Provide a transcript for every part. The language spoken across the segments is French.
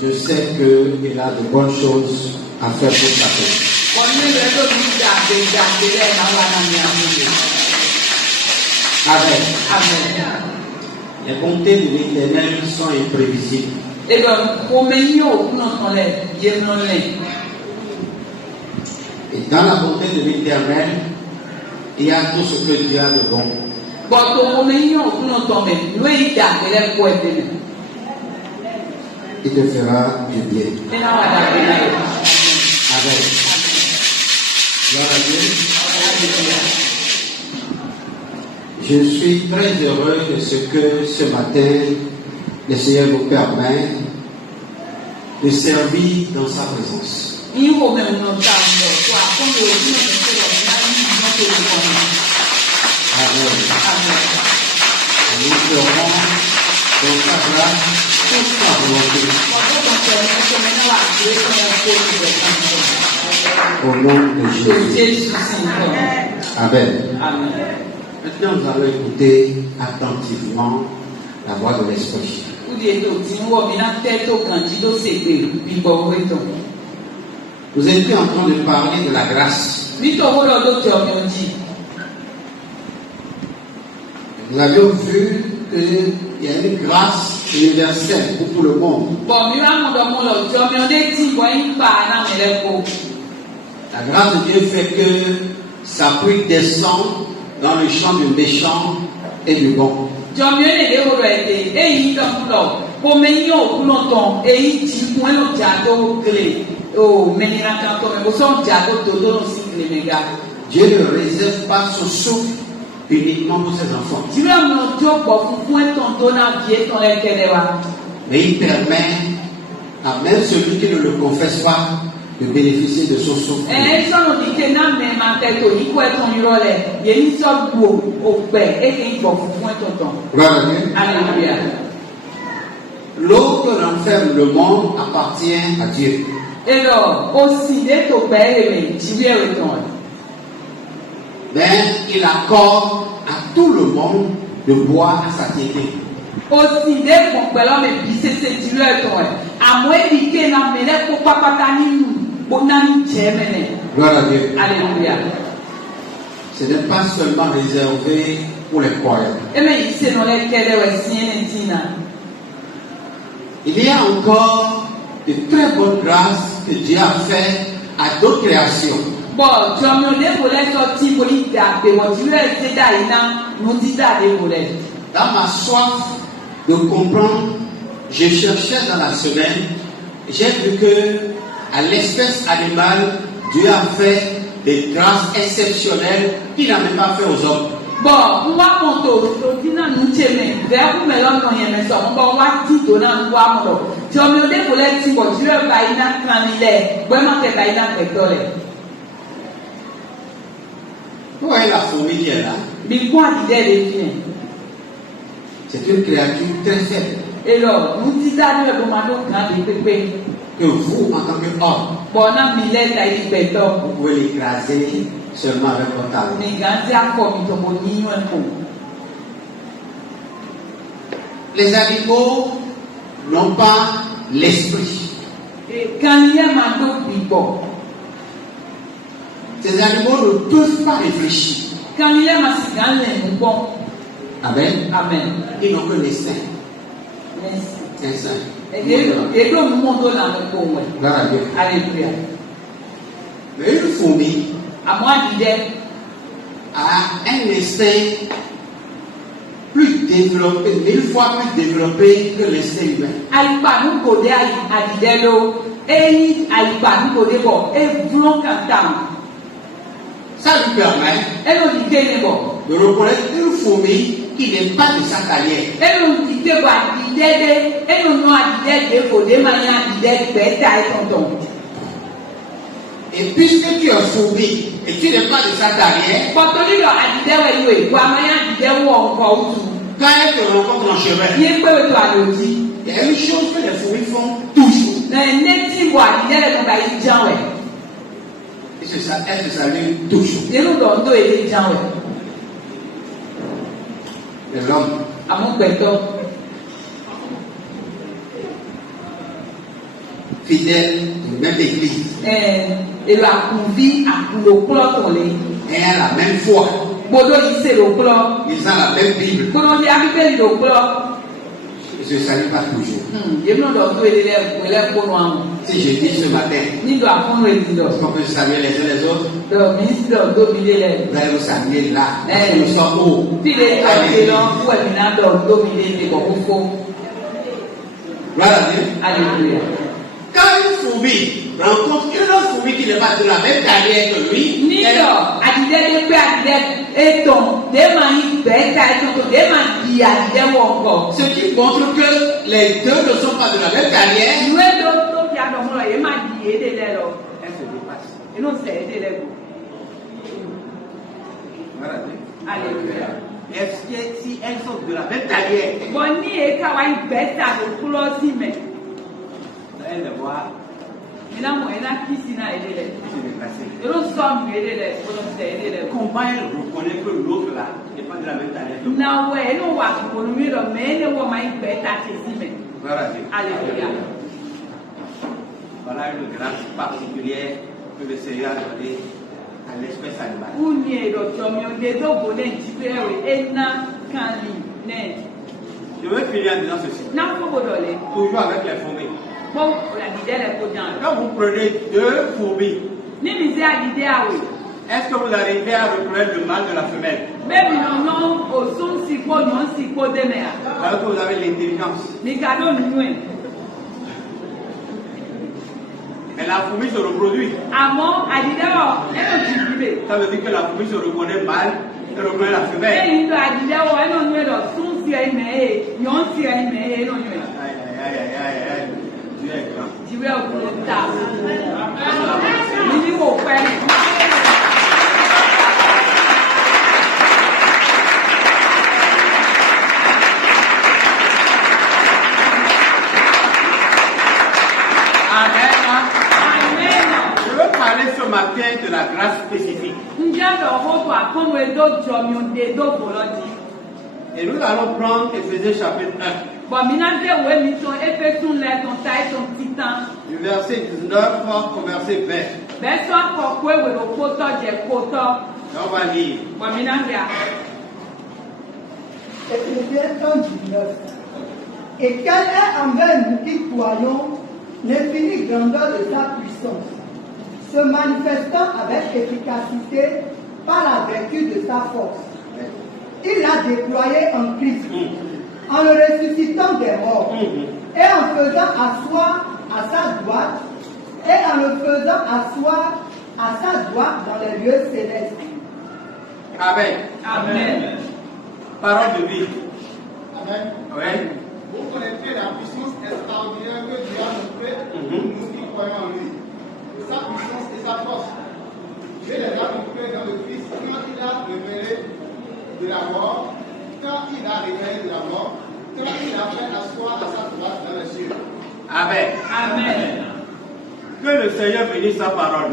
je sais qu'il a de bonnes choses à faire pour sa paix. Amen. Les bontés de l'Éternel sont imprévisibles. Et dans la bonté de l'Éternel, il y a tout ce que Dieu a de bon. Il te fera du bien. Amen. Gloire à Dieu. Je suis très heureux de ce que ce matin, le Seigneur nous permet de servir dans sa présence. Amen. Nous ferons dans sa grâce toute sa volonté. Au nom de Jésus. Amen. Maintenant, nous allons écouter attentivement la voix de l'Esprit. Vous étiez en train de parler de la grâce. Nous avions vu qu'il y a une grâce universelle pour tout le monde. La grâce de Dieu fait que sa pluie descend dans le champ du méchant et du bon. Dieu ne réserve pas son souffle uniquement pour ses enfants. Mais il permet à même celui qui ne le confesse pas de bénéficier de son souffle. Gloire à Dieu. Alléluia. L'eau que renferme le monde appartient à Dieu. Mais il accorde à tout le monde de boire à satiété. Gloire à Dieu. Alléluia. Ce n'est pas seulement réservé pour les croyants. Il y a encore de très bonnes grâces que Dieu a fait à d'autres créations. Dans ma soif de comprendre, je cherchais dans la semaine, j'ai vu que à l'espèce animale, Dieu a fait des grâces exceptionnelles qu'il n'a même pas fait aux hommes. Vous voyez la fourmi qui est là. C'est une créature très faible. Que vous, en tant qu'homme, vous pouvez l'écraser seulement avec votre talon. Les animaux n'ont pas l'esprit. Ces animaux ne peuvent pas réfléchir. Amen. Amen. Ils n'ont que l'instinct. L'instinct. Alléluia. Mais une fourmi a un instinct plus développé, 1000 fois plus développé que l'instinct humain. Ça lui permet de reconnaître une fourmi qui n'est pas de sa carrière. Et puisque tu es fourmi et tu n'es pas de sa carrière, quand elle te rencontre en chemin, il y a une chose que les fourmis font toujours. Elle se salue toujours. Et l'homme, fidèles de même église. Et la convie à le plan Ayant la même foi. Bodo c'est le plan. Ils ont la même Bible. Bodo y arrivé le plan. Je ne salue pas toujours. Si je dis ce matin, comme je salue les uns les autres, vous allez vous saluer là. Parce que nous sommes hauts. Alléluia. Quand une fourmi rencontre une autre fourmi qui n'est pas de la même carrière que lui, ce qui montre que les deux ne sont pas de la même carrière, elle se dépasse. Alléluia. Est-ce que si elles sont de la même carrière, elle les voit se déplacer. Comment elle reconnaît que l'autre là n'est pas de la même carrière que Alléluia. Voilà une grâce particulière que le Seigneur a donnée à l'espèce animale. Je veux finir en disant ceci. Toujours avec les fourmis. Quand vous prenez deux fourmis, est-ce que vous arrivez à reconnaître le mâle de la femelle? Alors que vous avez l'intelligence. Mais la fourmi se reproduit. Ça veut dire que la fourmi se reconnaît mâle et reconnaît la femelle. Aïe, aïe, aïe. Dieu est grand. Je veux parler ce matin de la grâce spécifique. Et nous allons prendre Éphésiens chapitre 1. Du verset 19 au verset 20. On va lire. Éphésiens 1:19. Et quelle est envers nous qui croyons l'infinie grandeur de sa puissance, se manifestant avec efficacité par la vertu de sa force. Il l'a déployé en Christ, en le ressuscitant des morts, et en faisant asseoir à sa droite, à sa droite dans les lieux célestes. Amen. Amen. Parole de vie. Amen. Oui. Vous connaissez la puissance extraordinaire que Dieu a montrée pour nous qui croyons en lui. Sa puissance et sa force. Dieu les a montrées dans le Christ quand il a révélé de la mort, quand il a révélé de la mort, quand il a fait asseoir à sa droite dans les cieux. Amen. Amen. Que le Seigneur bénisse sa parole.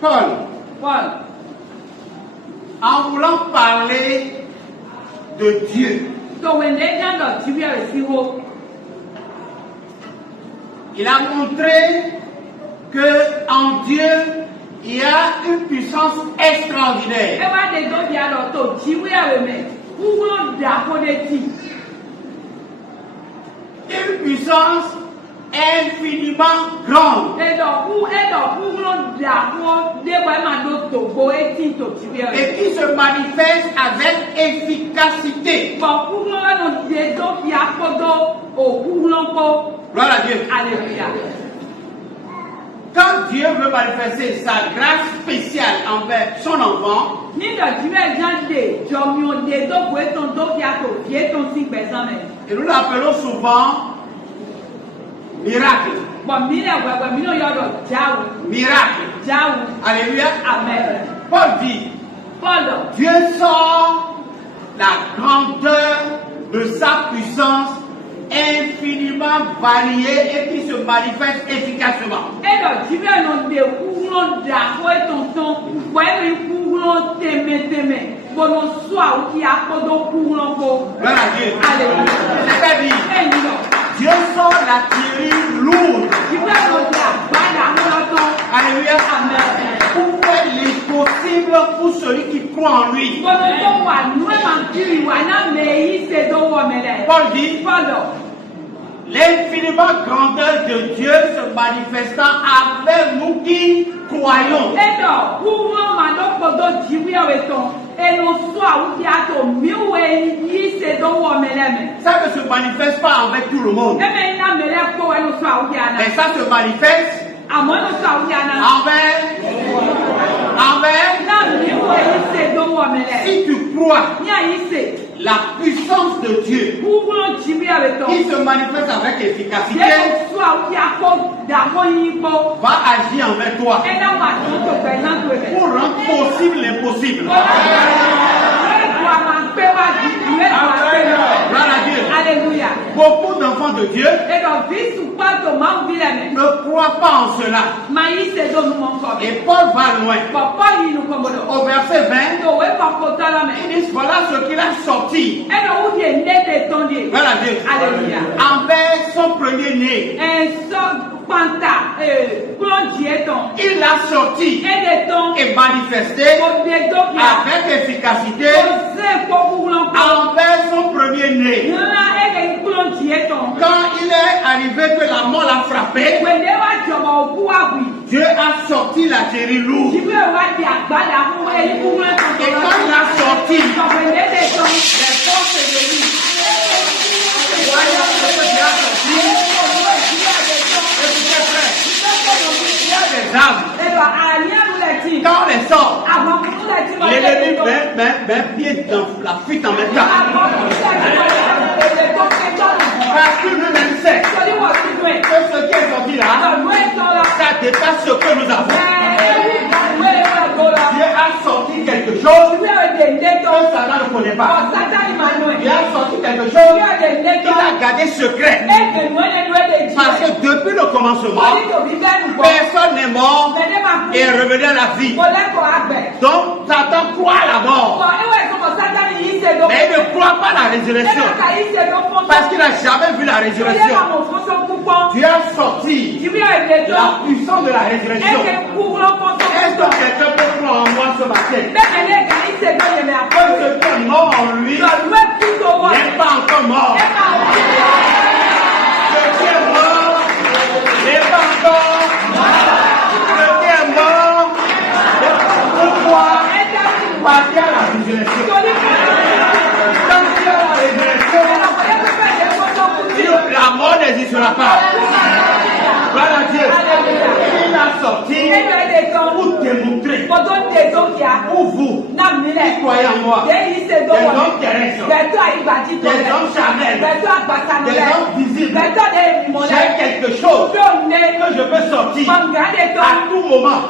Paul, en voulant parler de Dieu, il a montré que en Dieu il y a une puissance extraordinaire. Une puissance infiniment grande. Et qui se manifeste avec efficacité. Gloire à Dieu. Alléluia. Quand Dieu veut manifester sa grâce spéciale envers son enfant, et nous l'appelons souvent miracle. Miracle. Alléluia. Amen. Paul dit, Dieu sort la grandeur de sa puissance infiniment variée et qui se manifeste efficacement. Voilà Dieu. Alléluia. C'est-à-dire, croient en lui. Paul dit, l'infiniment grandeur de Dieu se manifestant avec nous qui croyons. Ça ne se manifeste pas avec tout le monde. Mais ça se manifeste si tu crois la puissance de Dieu qui se manifeste avec efficacité va agir envers toi pour rendre possible l'impossible. Alléluia. Beaucoup d'enfants de Dieu ne croient pas en cela. Et Paul va loin. Au verset 20, il dit voilà ce qu'il a sorti. Voilà Dieu. Alléluia. Envers son premier-né. Il l'a sorti et manifesté avec efficacité envers son premier-né. Quand il est arrivé que la mort l'a frappé, Dieu a sorti la l'artillerie lourde. Et quand il a sorti, les forces ennemies, voyant ce que Dieu a sorti, il y a des armes. Quand on les sort, l'ennemi met pied dans la fuite en même temps. Parce que nous-mêmes sait que ce qui est sorti là, ça dépasse ce que nous avons. Dieu a sorti quelque chose que Satan ne connaît pas. Il a sorti quelque chose qu'il a gardé secret. Parce que depuis le commencement, personne n'est mort et est revenu à la vie. Donc Satan croit à la mort. Mais il ne croit pas à la résurrection. Parce qu'il n'a jamais vu la résurrection. Dieu a sorti la puissance de la résurrection. Est-ce que quelqu'un peut croire en moi ce matin? Que ce qui est mort en lui n'est pas encore mort. Ce qui est mort n'est pas encore mort. Ce qui est mort, pourquoi? Parce qu'il y a la résurrection. Quand il y a la résurrection, la mort n'existera pas. Voilà Dieu. Il a sorti pour démontrer pour vous qui croyez en moi, des hommes terrestres, des hommes charnels, des hommes visibles. J'ai quelque chose que je peux sortir à tout moment.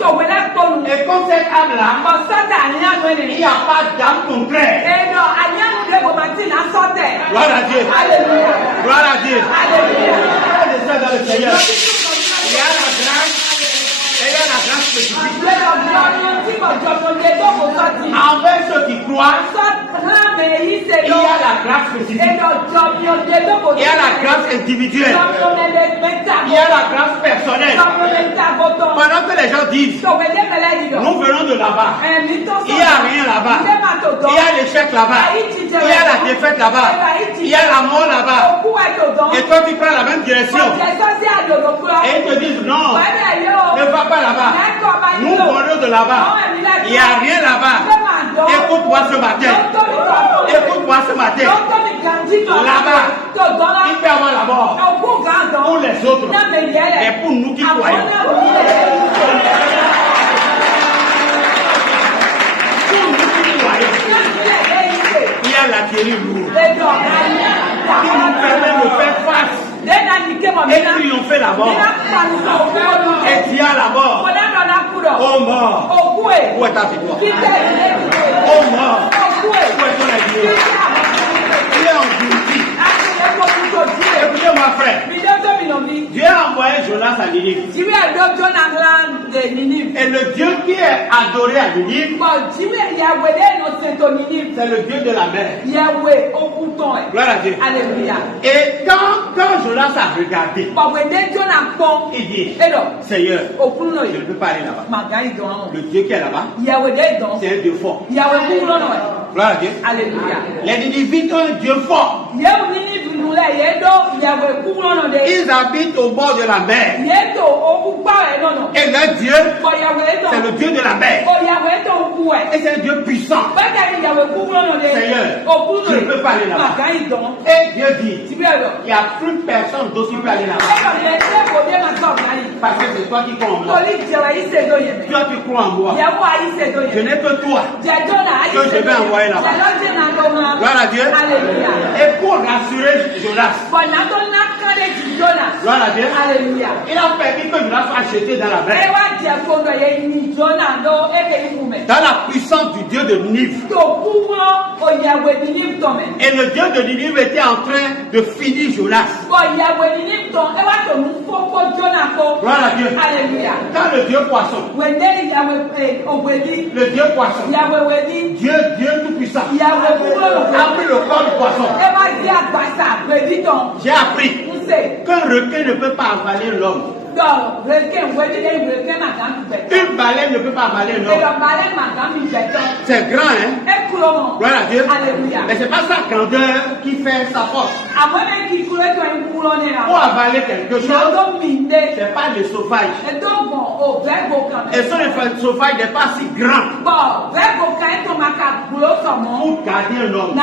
Et comme cette âme-là, il n'y a pas d'âme contraire. Gloire à Dieu. Gloire à Dieu. Frères et sœurs dans le Seigneur, il y a la grâce et il y a la grâce spécifique. Envers ceux qui croient, il y a la grâce spécifique. Il y a la grâce individuelle. Il y a la grâce personnelle. Pendant que les gens disent, nous venons de là-bas, il n'y a rien là-bas, il y a l'échec là-bas, il y a la défaite là-bas, il y a la mort là-bas. Et toi tu prends la même direction. Et ils te disent non, ne va pas là-bas. Nous venons de là-bas. Il n'y a rien là-bas. Écoute-moi ce matin. Écoute-moi ce matin. Là-bas, il peut y avoir la mort pour les autres. Et pour nous qui croyons. Il y a l'artillerie lourde qui nous permet de faire face et triompher la mort. Et tu as la mort. Oh mort, où est ta victoire? Oh mort, où est ton avenir? Il est en Jésus. Écoutez-moi frère, Dieu a envoyé Jonas à Ninive. Et le Dieu qui est adoré à Ninive, c'est le Dieu de la mer. Gloire à Dieu. Alléluia. Et quand Jonas Jonas a regardé. Il dit, Seigneur, je ne peux pas aller là-bas. Le Dieu qui est là-bas, c'est un Dieu fort. Gloire à Dieu. Alléluia. Les Ninivites ont un Dieu fort. Ils habitent au bord de la mer. Et leur Dieu, c'est le Dieu de la mer. Et c'est un Dieu puissant. Seigneur, je ne peux pas aller là-bas. Et Dieu dit, il n'y a plus personne d'autre qui peut aller là-bas. Parce que c'est toi qui crois en moi. Toi tu crois en moi. Je n'ai que toi que je vais envoyer là-bas. Gloire à Dieu. Alléluia. Et pour rassurer Jonas, gloire à Dieu, il a permis que Jonas soit jeté dans la mer. Dans la puissance du Dieu de Ninive. Et le Dieu de Ninive était en train de finir Jonas. Gloire à Dieu. Quand le Dieu poisson, le Dieu poisson, Dieu tout puissant, a pris le corps du poisson. J'ai appris qu'un requin ne peut pas avaler l'homme. Une baleine ne peut pas avaler l'homme. C'est grand, hein? Gloire à Dieu. Mais c'est pas sa grandeur qui fait sa force. Pour avaler quelque chose, c'est pas le sauvage. Et son sauvage n'est pas si grand pour garder un homme.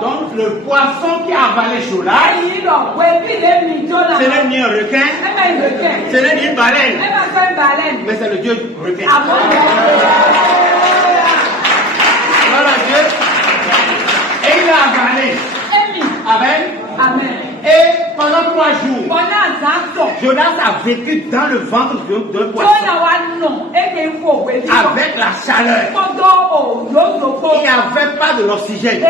Donc le poisson qui a avalé Jonas, ce n'est ni un requin, ce n'est ni une baleine, mais c'est le Dieu du requin. Gloire à Dieu. Et il a avalé. Amen. Et pendant 3 jours, Jonas a vécu dans le ventre d'un poisson. Avec la chaleur. Il n'y avait pas de l'oxygène.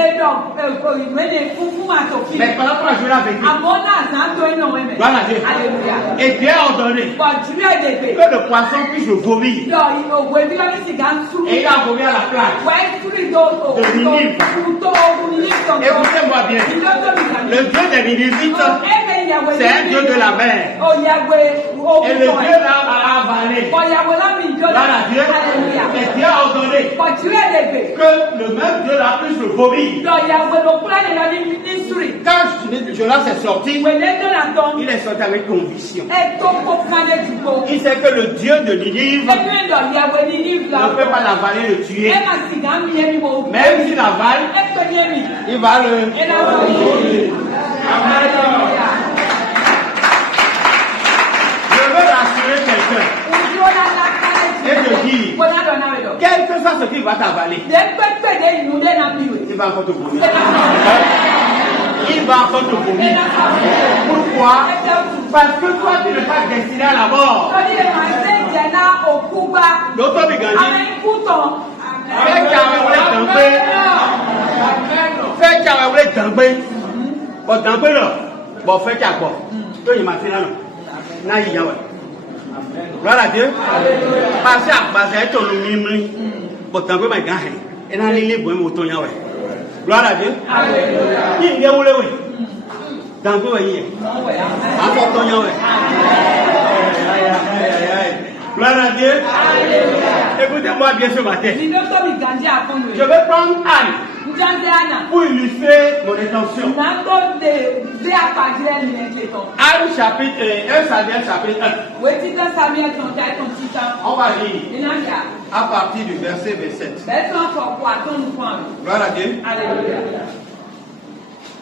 Mais pendant 3 jours, il a vécu. Gloire à Dieu. Et Dieu a ordonné que le poisson puisse le vomir. Et il a vomi à la plage de Ninive. Écoutez-moi bien. Le Dieu des Ninivites, c'est un Dieu de la mer. Et le Dieu là a avalé. Gloire à Dieu. Et Dieu a ordonné que le même Dieu là puisse le vomir. Quand Jonas est sorti, il est sorti avec conviction. Il sait que le Dieu de Ninive ne peut pas l'avaler, le tuer. Même s'il avale, il va le... Je veux rassurer quelqu'un et te dire, quel que soit ce qui va t'avaler, il va encore te vomir. Il va encore te vomir. Pourquoi? Parce que toi, tu n'es pas destiné à la mort. L'autre fais qu'il y bon, dans le bon, fait qu'à quoi? Toi, il m'a fait là, non? N'a y a gloire à Dieu. Parce que à base de ton mimri, bon, dans le magasin, et dans les livres, bon, ton yawe. Gloire à Dieu. Il y a où le oui? Dans le oui. Encore ton yawe. Gloire à Dieu. Écoutez-moi bien ce matin. Je vais prendre Anne pour illustrer mon intention. Anne chapitre 1 Samuel chapitre 1. On va lire à partir du verset 27. Gloire à Dieu. Alléluia.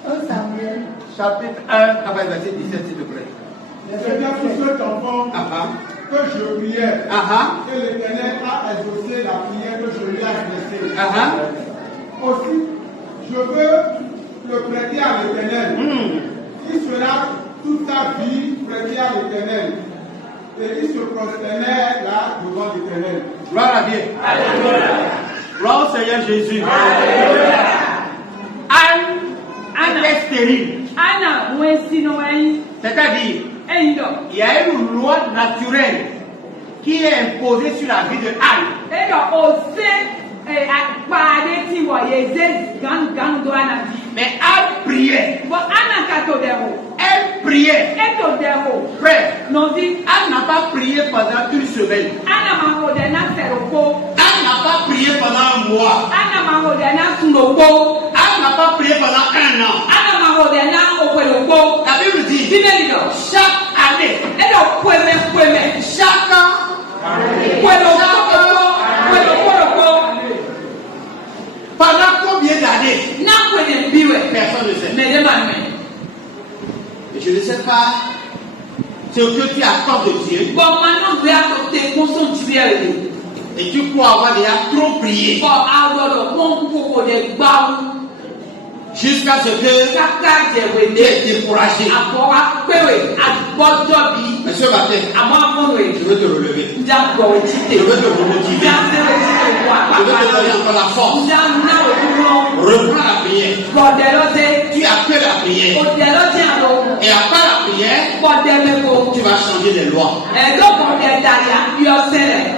1 Samuel chapitre 1, verset 17 s'il te plaît. Seigneur, pour cet enfant que je priais, et l'Éternel a exaucé la prière que je lui ai adressée. Aussi, je veux le prêter à l'Éternel. Il sera toute sa vie prêté à l'Éternel. Et il se prosternait là devant l'Éternel. Gloire à Dieu. Alléluia. Gloire au Seigneur Jésus. Alléluia. Anne est stérile. C'est-à-dire, il y a une loi naturelle qui est imposée sur la vie de Anne. Mais Anne priait. Elle priait. Eto demo. Frère, Novi. Anne n'a pas prié pendant une semaine. Ana mahodena seroko. Anne n'a pas prié pendant un mois. Ana mahodena sunoko. Anne n'a pas prié pendant un an. Ana mahodena okweloko. La Bible dit, Bibelino. chaque année, Edo kweme. chaque an, pendant combien d'années? Personne ne sait. Et je ne sais pas ce que tu attends de Dieu. Et tu crois avoir déjà trop prié jusqu'à ce que tu es découragé. Mais ce matin, je veux te relever. Je veux te remotiver. Je veux te donner encore la force. Reprends la prière. Tu as fait la prière. Et après la prière, tu vas changer les lois.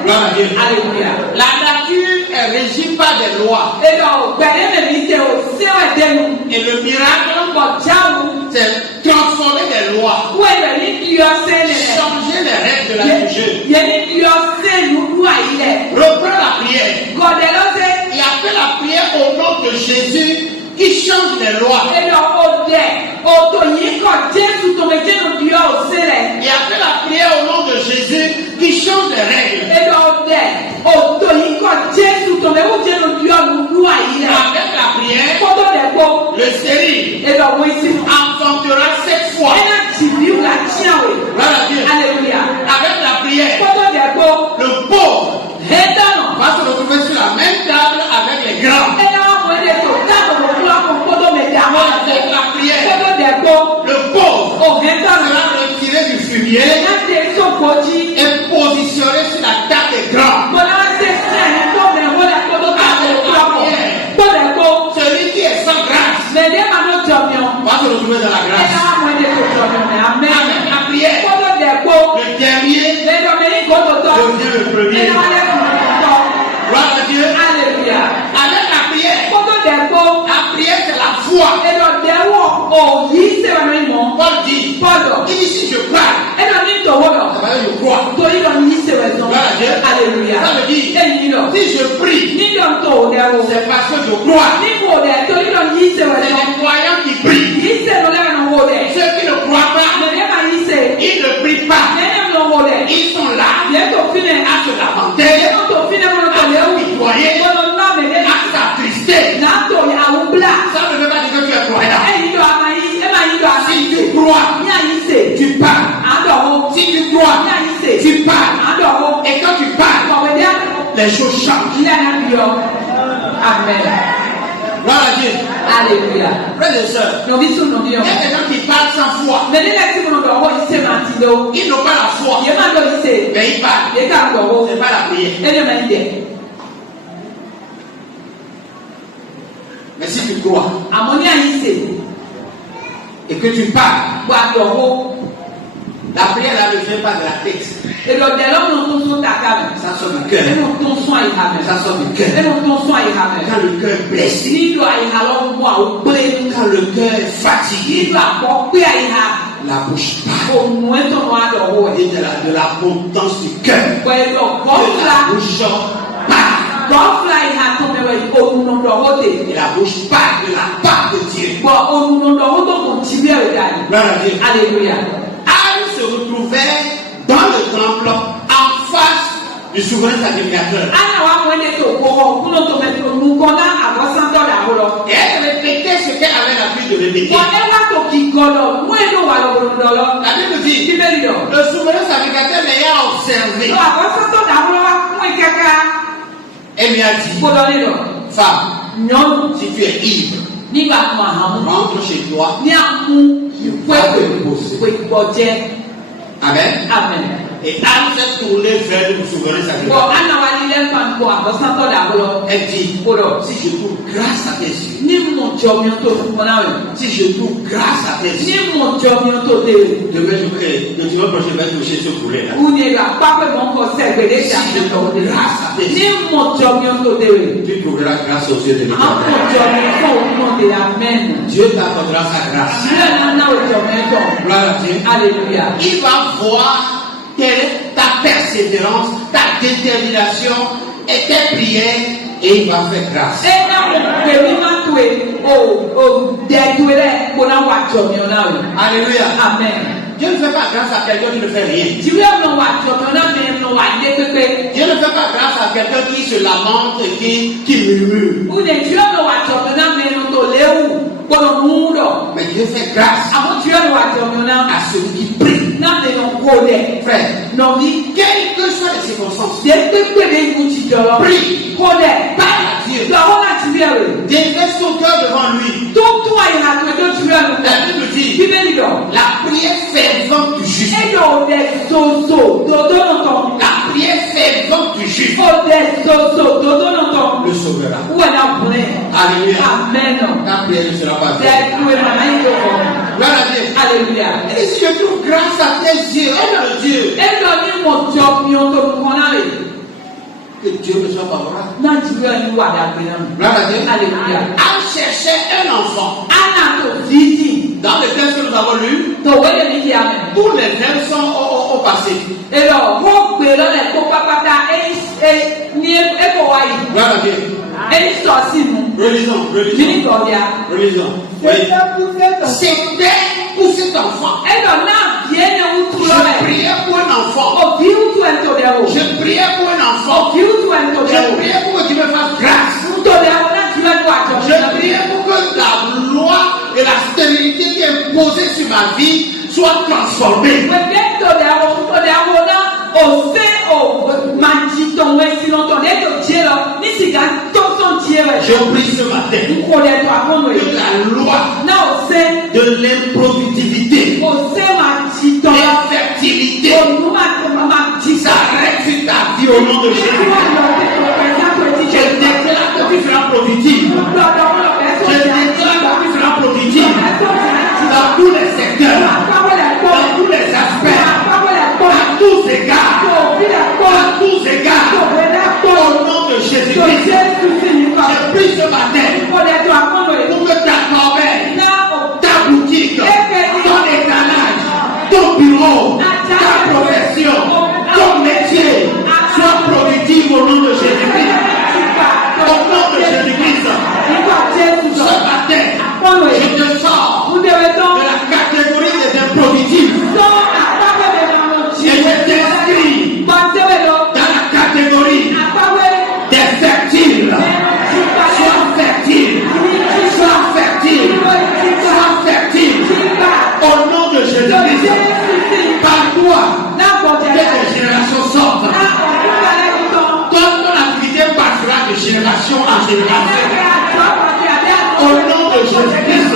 Gloire à Dieu. La nature est régie par des lois. Et le miracle, c'est transformer des lois. Changer les règles de la jeu. Reprends la prière. Et après la prière au nom de Jésus, qui change les lois. Et après la prière au nom de Jésus, qui change les règles. Avec la prière, le stérile enfantera 7 fois. Voilà Dieu. Avec la prière, le pauvre va se retrouver sur la même table avec les grands. Avec la prière, le pauvre sera retiré du fumier et positionné sur la table des grands. Celui qui est sans grâce va se retrouver dans la grâce. Avec la prière, le dernier devient le premier. Gloire à Dieu. Avec la prière c'est la foi. Paul dit, il dit si je parle, ça va dire je crois. Gloire à Dieu. Ça veut dire, si je prie, c'est parce que je crois. C'est les croyants qui prient. Ceux qui ne croient pas, ils ne prient pas. Ils sont là à se lamenter, à pitoyer, à s'attrister. Ça ne veut pas dire que tu es croyant. Si tu crois, tu parles. Si tu crois, tu parles. Et quand tu parles, les choses changent. Amen. Gloire à Dieu. Alléluia. Frères et sœurs, il y a des gens qui parlent sans foi. Ils n'ont pas la foi. Mais ils parlent. C'est pas la prière. Mais si tu crois et que tu parles, la prière là ne vient pas de la tête. Ça sort du cœur. Ça sort du cœur. Quand le cœur est blessé, quand le cœur est fatigué, la bouche parle. Et de l'abondance du cœur, de la bouche parle. Et la bouche parle de la part de Dieu. Gloire à Dieu. Alléluia. Anne se retrouvait dans le temple en face du souverain sacrificateur. Et elle répétait ce qu'elle avait l'habitude de répéter. La Bible dit, le souverain sacrificateur l'ayant observé, elle lui a dit, femme, si tu es ivre, rentre chez toi, va te reposer. Amen. Et Anne s'est tournée vers le souverain sacrificateur. Elle dit, si je trouve grâce à tes yeux, si je trouve grâce à tes yeux, demain le dimanche prochain je vais toucher ce poulet là. Si je trouve grâce à tes yeux, tu trouveras grâce aux yeux de l'Éternel. Dieu t'accordera sa grâce. Gloire à Dieu. Alléluia. Il va voir quelle est ta persévérance, ta détermination et tes prières et il va faire grâce. Alléluia. Amen. Dieu ne fait pas grâce à quelqu'un qui ne fait rien. Dieu ne fait pas grâce à quelqu'un qui se lamente et qui murmure. Mais Dieu fait grâce à celui qui prie. Frère, quelles que soient les circonstances, prie, parle à Dieu, déverse son cœur devant lui. La Bible dit, la prière fervente du juste. La prière fervente du juste le sauvera. Alléluia. Amen. Ta prière ne sera pas vaine. Gloire à Dieu. Alléluia. Et si je trouve grâce à tes yeux, aide Dieu. Que Dieu me soit favorable. Gloire à Dieu. Alléluia. Anne cherchait un enfant. Dans le texte que nous avons lu, tous les vers sont au passé. Gloire à Dieu. Relisons. C'était pour cet enfant. Je priais pour un enfant. Je priais pour un enfant. Je priais pour que tu me fasses grâce. Je priais pour que la loi et la stérilité qui est imposée sur ma vie soit transformée. Je prie ce matin que la loi de l'improductivité, l'infertilité s'arrête sur ta vie au nom de Jésus. Je déclare que tu seras productif. Je déclare que tu seras productif dans tous les secteurs, dans tous les aspects, à tous égards, au nom de Jésus-Christ. Je prie ce matin pour que ta corbeille, ta boutique, ton étalage, ton bureau, ta profession, ton métier soit productif au nom de Jésus-Christ. Au nom de Jésus-Christ. Ce matin, je te sors de la catégorie des improductifs. Et je t'inscris dans la catégorie des fertiles. Sois fertile. Sois fertile. Sois fertile. Au nom de Jésus-Christ. Par toi, que tes générations sortent. Ton activité passera de génération en génération. Au nom de Jésus-Christ.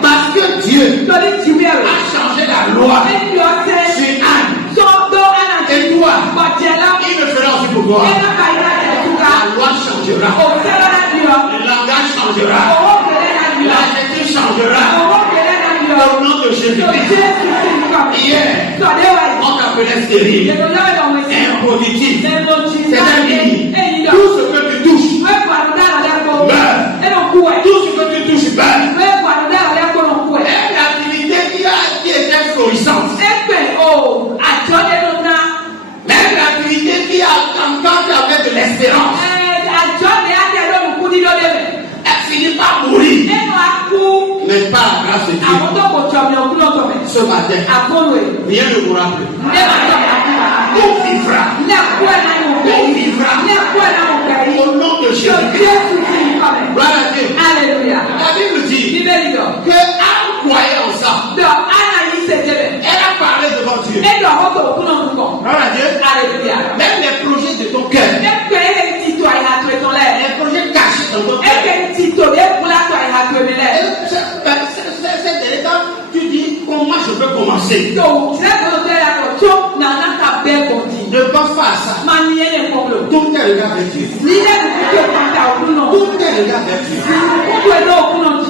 Parce que Dieu a changé la loi sur Anne. Et toi, il le fera aussi pour toi. La loi changera. Le langage changera. L'adjectif changera. Au nom de Jésus-Christ. Hier, on t'appelait stérile, improductif. C'est-à-dire, tout ce que tu touches meurt. Tout ce que tu touches meurt. Et l'activité qui était florissante. Même l'activité qui a encore avec de l'espérance. Elle finit par mourir. Mais par la grâce de Dieu. Ce matin, rien ne mourra plus. Tout vivra. Tout vivra. Au nom de Jésus-Christ. Gloire à Dieu. Alléluia. La Bible dit que Anne croyait en ça. Elle a parlé devant Dieu. Gloire à Dieu. Alléluia. Même les projets de ton cœur, les projets cachés dans ton cœur. C'est de l'état, tu dis comment je peux commencer. Ne pense pas à ça. Tout est regard vers Dieu. Tout est regard vers Dieu.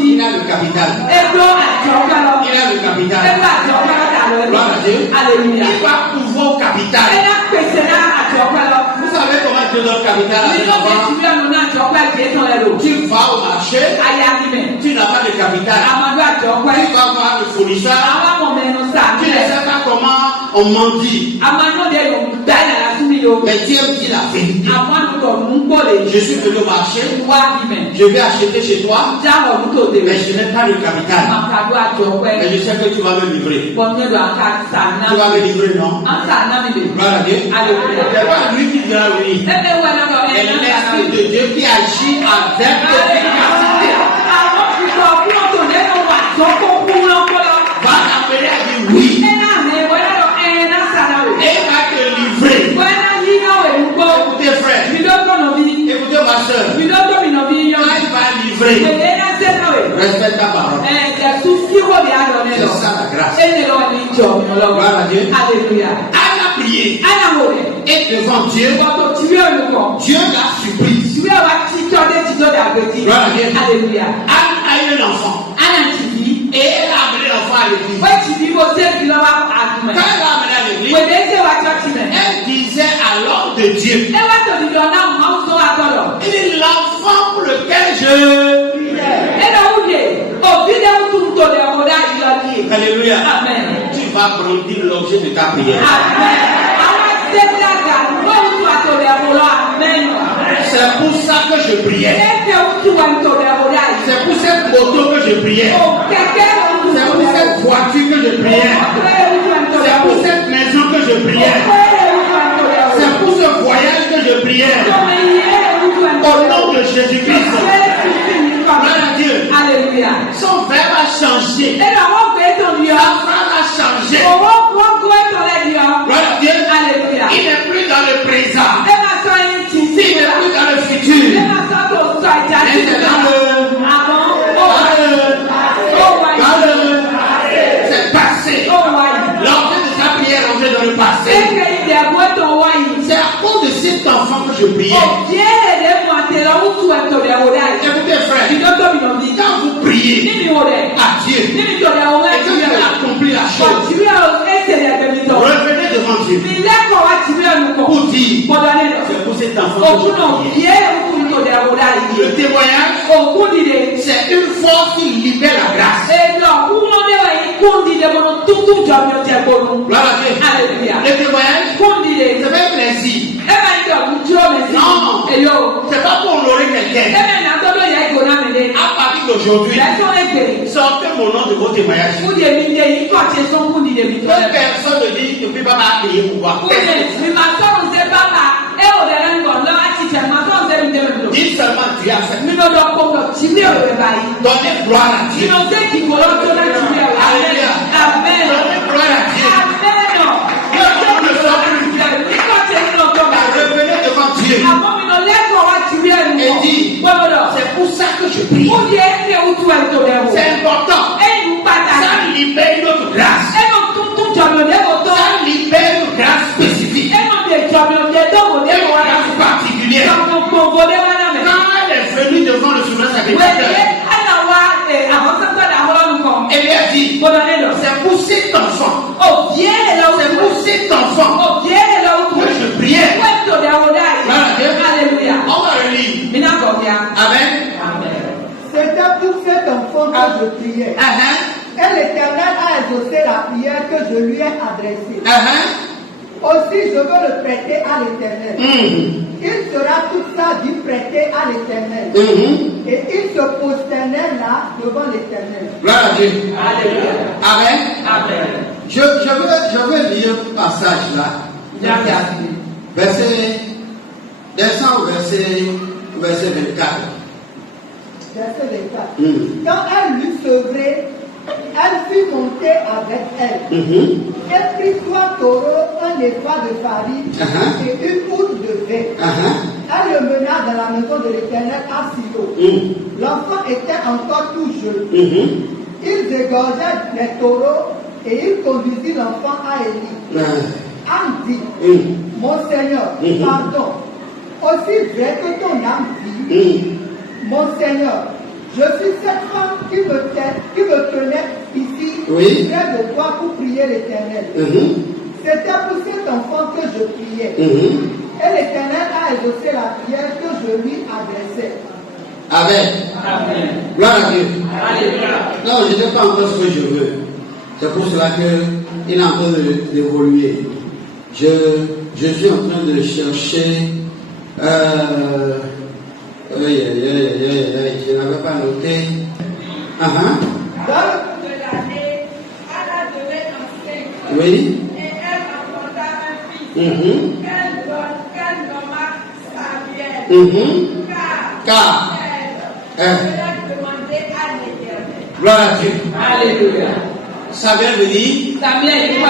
Il a le capital. Il a le capital. Gloire à Dieu. Alléluia. Il va pouvoir au capital. Vous savez comment te donne capital avec l'enfant. Tu vas au marché, tu n'as pas de capital. Tu vas voir le fournisseur, tu ne sais pas comment on mendie. Mais Dieu me dit la vérité. Je suis venu au marché, je vais acheter chez toi, mais je n'ai pas de capital. Mais je sais que tu vas me livrer. Tu vas me livrer, non? Voilà Dieu. C'est pas lui qui vient oui. Mais l'Esprit de Dieu qui agit avec efficacité. Va t'appeler à dire oui. Et va te livrer. Écoutez frère, écoutez ma soeur, quand il va livrer, respecte ta parole. C'est ça la grâce. Gloire à Dieu. Anna a prié. Et devant Dieu, Dieu l'a surprise. Gloire à Dieu. Anne a eu un enfant. Et elle a amené l'enfant à l'église. Quand elle l'a amené à l'église, elle disait à l'homme de Dieu, il est l'enfant pour lequel je priais. Alléluia. Amen. Tu vas brandir l'objet de ta prière. C'est pour ça que je priais. C'est pour cette moto que je priais. C'est pour cette voiture que je priais. C'est pour cette maison que je priais. C'est pour ce voyage que je priais. Au nom de Jésus-Christ. Gloire à Dieu. Alléluia. Son verbe a changé. Sa phrase a changé. Gloire à Dieu. Alléluia. Il n'est plus dans le présent. Il n'est plus dans le futur. Mais c'est dans le c'est passé. L'entrée de sa prière est entrée dans le passé. C'est à cause de cet enfant que je priais. Écoutez frère, quand vous priez à Dieu et que Dieu accomplit la chose, revenez devant Dieu pour dire c'est pour cet enfant que je priais. Le témoignage, c'est une force qui libère la grâce. Gloire à Dieu. Le témoignage, c'est pas un plaisir. Non, c'est pas pour honorer quelqu'un. À partir d'aujourd'hui, sortez mon nom de vos témoignages. Que personne ne dit que papa a payé pour voir. Dis seulement Dieu a fait. Donnez gloire à Dieu. Alléluia. Amen. Donnez gloire à Dieu. Revenez devant Dieu et dit c'est pour ça que je prie. C'est important. Ça libère notre grâce. Ça libère une grâce spécifique. Une grâce particulière. Quand elle est venue devant le souverain sacrificateur, elle lui a dit c'est pour cet enfant. C'est pour cet enfant que je priais. Alléluia. On va relire. Amen. C'était pour cet enfant que je priais. Et l'Éternel a exaucé la prière que je lui ai adressée. Aussi, je veux le prêter à l'Éternel. Il sera toute sa vie prêté à l'Éternel. Et il se prosternait là devant l'Éternel. Gloire à Dieu. Alléluia. Amen. Je veux lire un passage là. Descends au verset 24. Verset 24. Quand elle l'eut sevré, elle fit monter avec elle. Elle prit 3 taureaux, un épha de farine et une outre de vin. Elle le mena dans la maison de l'Éternel à Silo. L'enfant était encore tout jeune. Ils égorgeaient les taureaux et il conduisit l'enfant à Élie. Anne dit, mon Seigneur, pardon, aussi vrai que ton âme vit, mon Seigneur, je suis cette femme qui me tenait ici, près de toi pour prier l'Éternel. C'était pour cet enfant que je priais. Et Et l'Éternel a exaucé la prière que je lui adressais. Amen. Amen. Gloire à Dieu. Alléluia. Non, je n'ai pas encore ce que je veux. C'est pour cela qu'il est en train d'évoluer. Je suis en train de chercher. Je n'avais pas noté. Dans de l'année, Anna devait enceinte. Oui. Et elle enfanta un fils. Qu'elle nomma Samuel. Car elle avait demandé à l'Éternel. Gloire à Dieu. Alléluia. Samuel veut dire. Samuel, il faut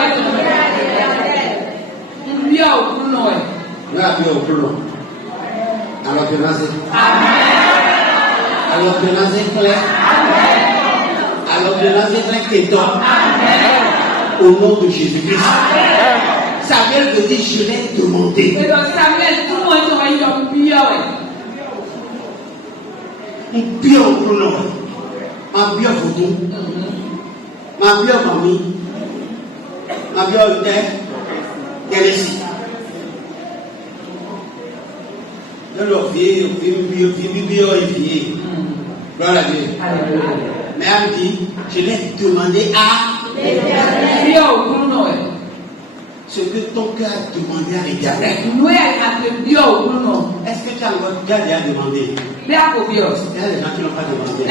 Là, bien au plus long. Alors que là, c'est. Amen. Alors que là, c'est clair. Alors que là, c'est très quétant. Au nom de Jésus-Christ. Samuel veut dire, je l'ai demandé. Et donc Samuel, tout le monde aurait eu un pire. Un bien au plus long. Un bien photo. Ma bien mamie. Ma bien terre. Quelle est ici? De leur vie, vie. Gloire à Dieu. Mais elle dit, je l'ai demandé à ce que ton cœur a demandé à l'Éternel. Est-ce que tu as encore déjà demandé? Il y a des gens qui n'ont pas demandé.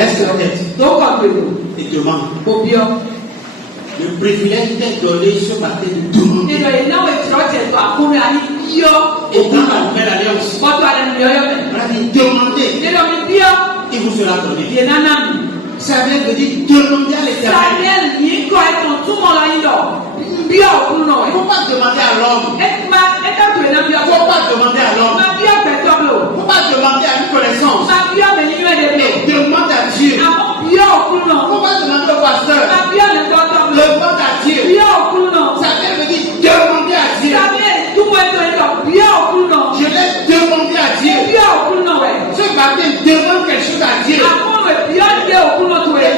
Est-ce que tu demandes? Le privilège t'est donné ce matin de demander. Et dans la nouvelle alliance, on a dit demander, il vous sera donné. Samuel veut dire demander à l'Éternel. Il ne faut pas demander à l'homme. Il ne faut pas demander à l'homme. Il ne faut pas demander à une connaissance. Et demande à Dieu. Il ne faut pas demander au pasteur. Demande à Dieu. Samuel veut dire demander à Dieu. Je l'ai demandé à Dieu. Ce matin, demande quelque chose à Dieu. Ne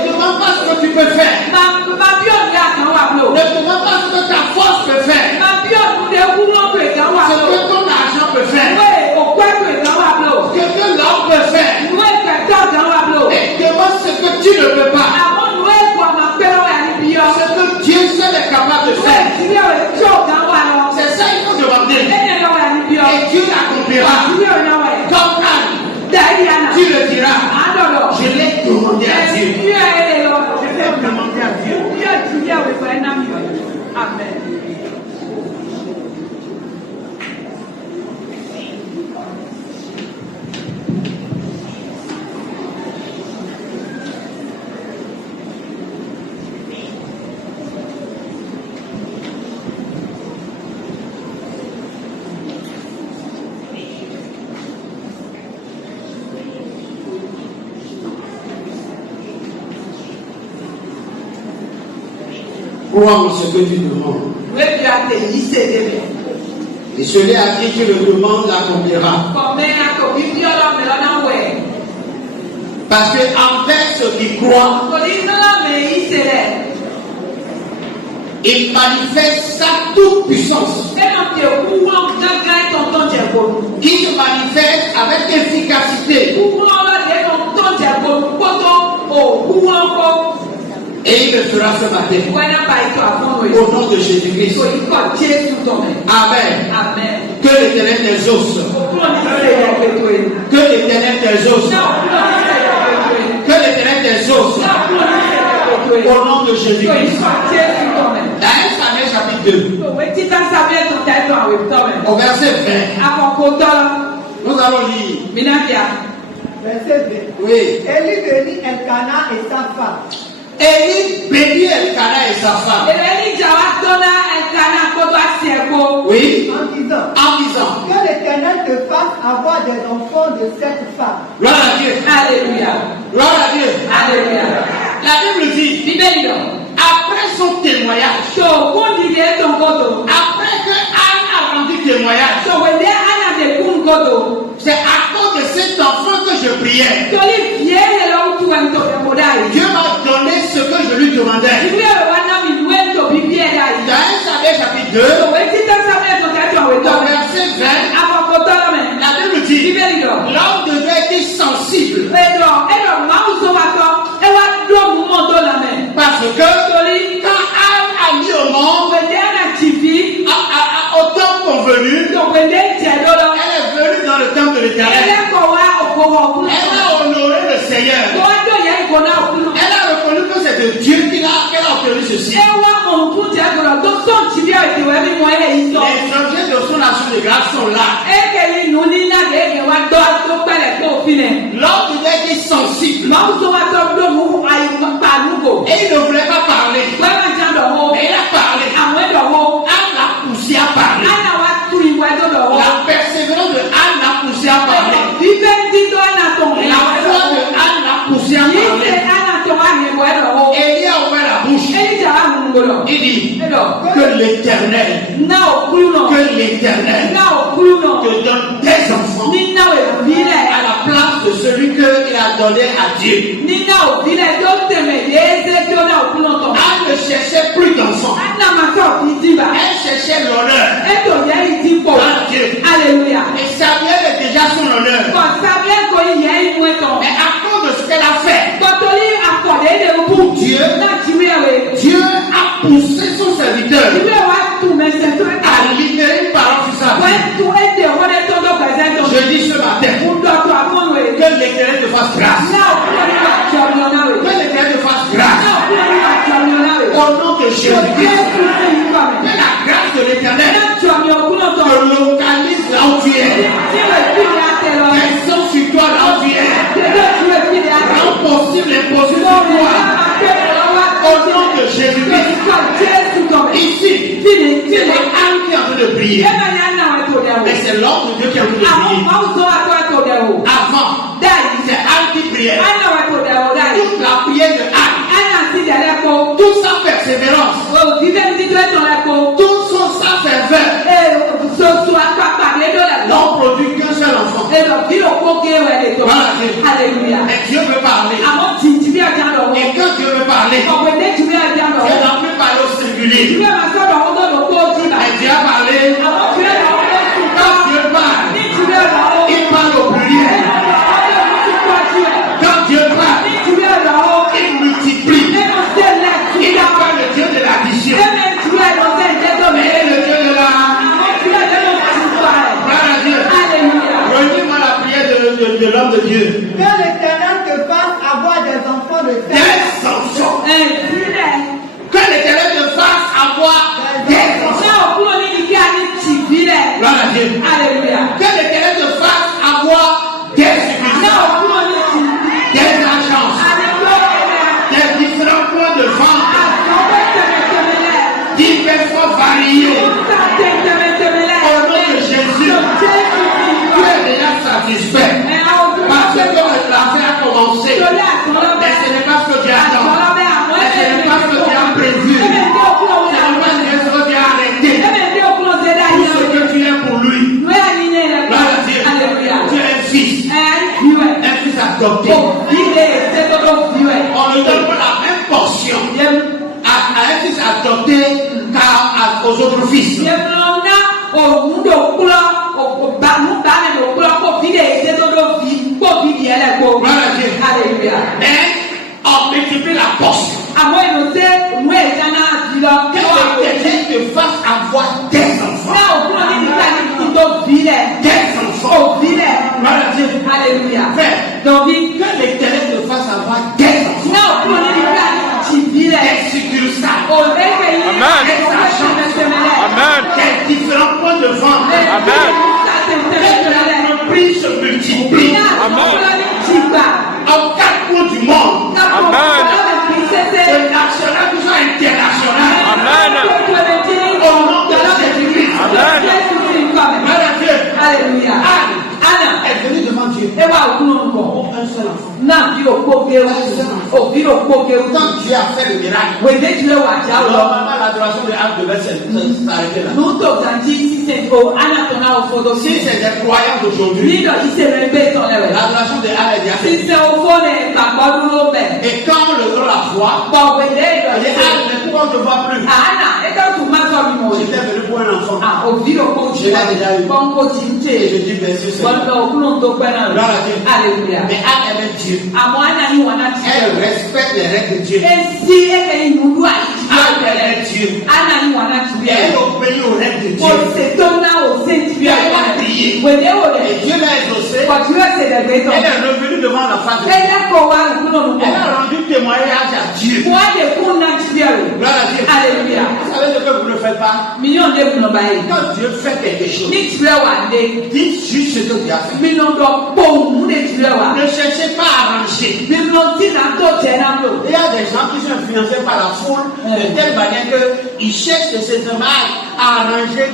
demande pas ce que tu peux faire. Ne demande pas ce que ta force peut faire. Ce que ton argent peut faire. Ce que l'homme peut faire. Et demande ce que tu ne peux pas. Ce que Dieu seul est capable de faire. C'est ça qu'il faut demander. Et Dieu l'accomplira. Comme Anne, tu le diras. Je l'ai demandé à Dieu. Je l'ai demandé à Dieu. Amen. Crois en ce que tu demandes. Et celui à qui tu le demandes l'accomplira. Parce que envers ceux qui croient, il manifeste sa toute puissance. Qui se manifeste avec efficacité. Et il le fera ce matin. Au nom de Jésus-Christ. Amen. Amen. Que l'Éternel t'exauce. Que l'Éternel t'exauce. Que l'Éternel t'exauce. Au nom de Jésus-Christ. Dans 1 Samuel chapitre 2. Au verset 20. Nous allons lire. Verset 20. Oui. Élie bénit Elkana et sa femme. Élie bénit Elkana et sa femme. Oui. En disant que l'Éternel te fasse avoir des enfants de cette femme. Gloire à Dieu. Alléluia. Gloire à Dieu. Alléluia. La Bible dit, après son témoignage, après que Anne a rendu témoignage, c'est à cause de cet enfant que je priais. Dieu m'a donné ce que je lui demandais. Dans 1 Samuel chapitre 2, au verset Dieu qu'elle a obtenu ceci. Ewa onku ti agora do son ti bi ete we mi mo ele iso. Les objets de son action de grâce sont là. Ekeli nu ni na de wa do pele ko fine. L'homme il est sensible. Ma so wa to do mu ayi pa nugo. Et il ne voulait pas parler. We ma jan do ho. Et il a parlé. Àwọn do ho. Anne l'a poussé à parler. Ana wa tu iwa do do ho. La persévérance de Anne l'a poussé à parler. Vive ti do ana to. La foi de Anne l'a poussé à Yise parler. ana to wa ni wa do ho. Élie a ouvert la bouche. Eli ja wa mu ngolo. Il dit Edo. que l'Éternel, Na okulu no. que l'Éternel Na okulu no. te donne des enfants Ni na we vile. à la place de celui qu'il a donné à Dieu. Ni na o vile do teme de eze do na okulu no to. Anne ne cherchait plus d'enfants. Ana ma so fi diba. Elle cherchait l'honneur Edo ye iti po. à Dieu. Alléluia. Et Samuel est déjà son honneur. Ko sabe ko ye imu eto. Mais à cause de ce qu'elle a fait Ko to li akode de pour Dieu, na jiwe we. Dieu a poussé son serviteur Jiwe wa tu me se to. à libérer une parole sur sa Wa vie. tu ete wo de to do present. Je dis ce matin Undo to afon we. que l'Éternel te fasse grâce. Na okulu ni wa champion na we. Que l'Éternel te fasse Na grâce. okulu ni wa champion na we. Au nom de Jésus-Christ. Que Na la grâce de l'Éternel champion okulu to. te localise là où tu es. Ti we fi ya te lo. Descends sur toi là où tu es. Ti we fi ya te lo. Rends possible l'impossible sur toi. Au nom de Jésus-Christ. Ici, c'est Anne qui est en train de prier. Mais c'est l'homme de Dieu qui est en train de prier. Avant, c'est Anne qui priait. Toute la prière de Anne, toute sa persévérance, tout son sa ferveur n'ont produit qu'un seul enfant. Alléluia. Et Dieu veut parler. Et quand Dieu veut parler, Dieu n'a plus parlé au singulier. Mais Dieu a parlé. Quand Dieu parle, il parle au pluriel. Quand Dieu parle, il multiplie. Il n'est pas le Dieu de l'addition, mais le Dieu de la... Gloire à Dieu. Redis-moi la prière de l'homme de Dieu. Que l'Éternel te fasse avoir des enfants de Des terre. enfants. Que l'Éternel te fasse avoir des enfants. Gloire à Dieu. Alléluia. Que l'Éternel te fasse avoir des subventions, des agences, des différents points de vente, diverses variés. Au nom de Jésus, tu es déjà satisfait. Parce que l'affaire a commencé. Mais ce n'est pas ce que Dieu attend. Mais ce n'est pas ce que Dieu a prévu. Ce n'est pas ce que Dieu a arrêté. Tout ce que tu es pour lui. Gloire à Dieu. Tu es un fils. Un fils adopté. On ne donne pas la même portion à un fils adopté qu'aux autres fils. Gloire à Dieu. Mais on multiplie la portion. Que l'Éternel te fasse avoir des enfants. Des enfants. Gloire à Dieu. Alléluia. Frère, Donc, que l'Éternel te fasse avoir des enfants. Des succursales. Des différents points de vente. Que l'entreprise se multiplie. En 4 coins du monde. De national toujours international. Au nom de Jésus-Christ. Gloire à Dieu. Alléluia. Anne est venue devant Dieu. Pour un seul enfant. Quand Dieu a fait le miracle, normalement l'adoration de Anne devait s'arrêter là. Si c'est des croyants d'aujourd'hui, l'adoration de Anne est déjà faite. Et quand on le donne la foi, Anne, mais pourquoi on ne te voit plus? J'étais venu pour un enfant. Je l'ai déjà eu. Et je dis merci Seigneur. Gloire à Dieu. Alléluia. Mais Anne aimait Dieu. Elle respecte les règles de Dieu. Anne aimait Dieu. Et elle obéit aux règles de Dieu. Elle a prié. Et Dieu l'a exaucé. Elle est revenue devant la face de Dieu. Elle a rendu témoignage à Dieu. fait pas, Million de moun baye. quand Dieu fait quelque chose, Ni tuer wa de. dites juste ce que Dieu a fait. Million de bon moun de tuer wa. Ne cherchez pas à arranger. Million de na to tena lo. Il y a des gens qui sont influencés par la foule de telle manière qu'ils cherchent nécessairement à arranger